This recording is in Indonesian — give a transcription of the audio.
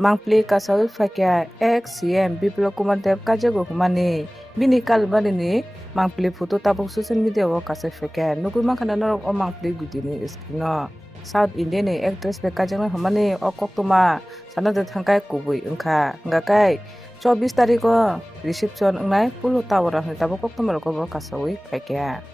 mangpli kasawi fakya XCM Biplob kumar kajago humani bini kalbani ni mangpli photo tabuk social media o kasai fakya nugui mankana norok o mangpli gudini screen South India ni actress be kajang humani o koktoma sanade thangkai kubui wngkha hingkakai 24 tarik o reception wngnai pulo tawra tabuk koktoma rok o kasawi fakya.